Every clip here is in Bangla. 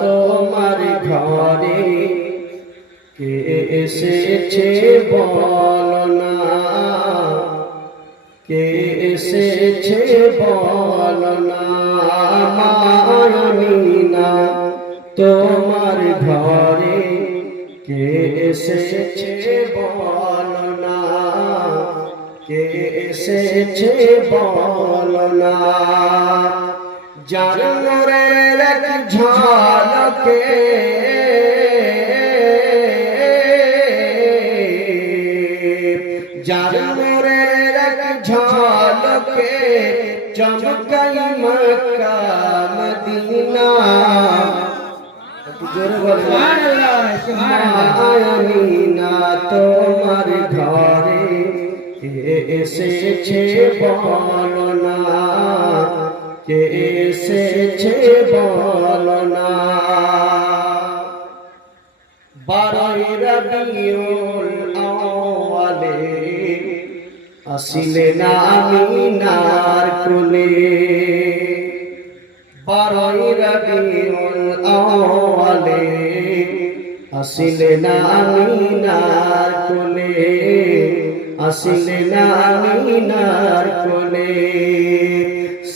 তোমার ঘরে কে এসেছে বল না কে এসেছে বল না তোমার ঘরে। কে এসেছে বল না? কে এসেছে বল না? জানরের এক ঝলকে জানরের এক ঝলকে চমকাই মক্কা মদিনা। তোমার ঘরে এসেছে বল না এসেছে বল না বারোই রবিউল আওয়ালে আসিলেন আমিনার কোলে বারোই আওয়ালে আসিলেন আমিনার কোলে আসিলেন আমিনার কোলে।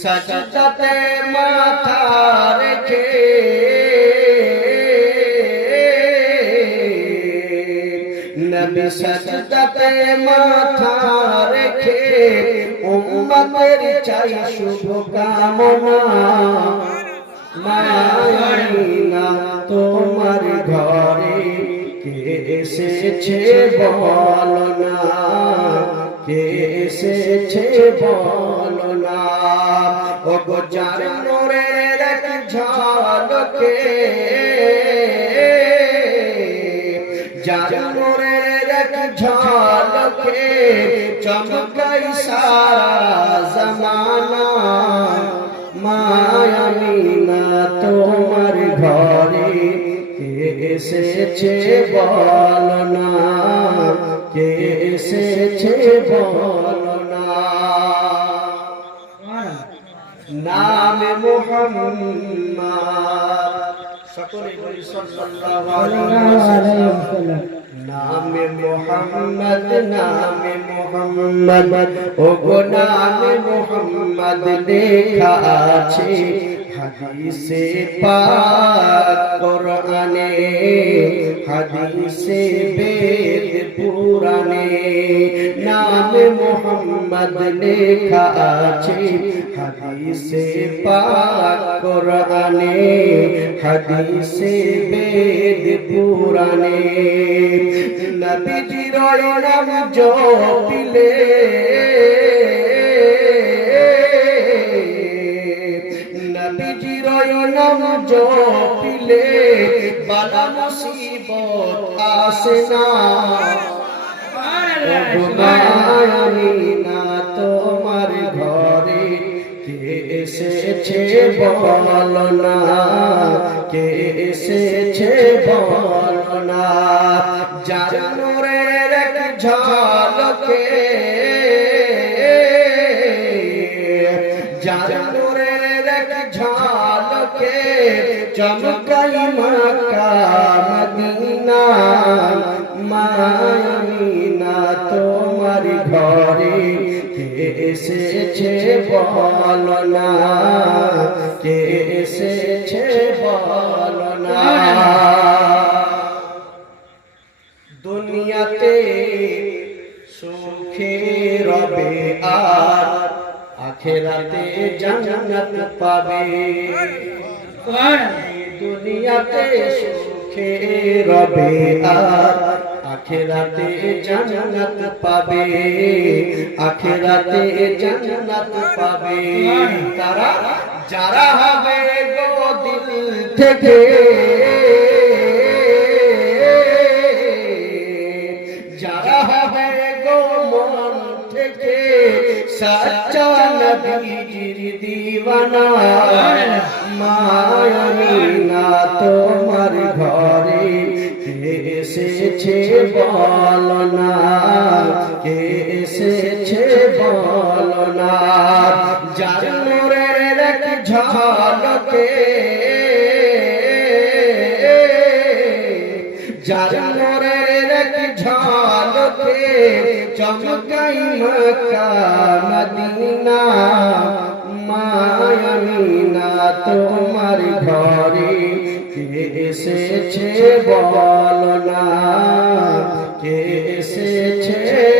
সজদাতে মাথা রেখে, নবী সজদাতে মাথা রেখে, উম্মতের চাই শুভ কামনা মায়াইনা তোমার ঘরে কে এসেছে বল না কে এসেছে বল না ও গো জানোরের এক ঝলকে জানোরের এক ঝলকে, চমকাই সারা জমানা। মায়ামিনা তোমার ঘরে। কে এসেছে বল না, কে এসেছে বল না। নাম মোহাম্মদ। সকলে বলি সাল্লাল্লাহু আলাইহি ওয়াসাল্লাম। নামে মোহাম্মদ নামে মোহাম্মদ ও গো নামে মোহাম্মদ লেখা আছে হাদিসে পাক কোরআনে হাদিসে বেদ পুরাণে নামে মোহাম্মদ লেখা আছে, হাদিসে পাক কোরআনে হাদিসে বেদ পুরাণে। নবীজির নাম জপিলে। নবীজির নাম জপিলে। বালা মুসিবত আসে না। বল না কে এসেছে বল না জানুরের এক ঝলকে জানুরের এক ঝলকে চমকাই মাকা মদিনা মায়ামিনা তোমার ঘরে। কে এসেছে বল না? কে এসেছে বল না? দুনিয়াতে সুখে রবে আর আখেরাতে জান্নাত পাবে। দুনিয়াতে সুখে রবে আর আখেরাতে জান্নাত পাবে আখেরাতে জান্নাত পাবে তারা যারা হবে গো দিল থেকে যারা হবে গো মন থেকে সচ্চা নবীজির দিওয়ানা বল না কে এসেছে বল না যার নূরের এক ঝলকে, যার নূরের এক ঝলকে চমকাই মক্কা মদিনা মায়ামিনা তোমার ঘরে এসেছে বল না? কে এসেছে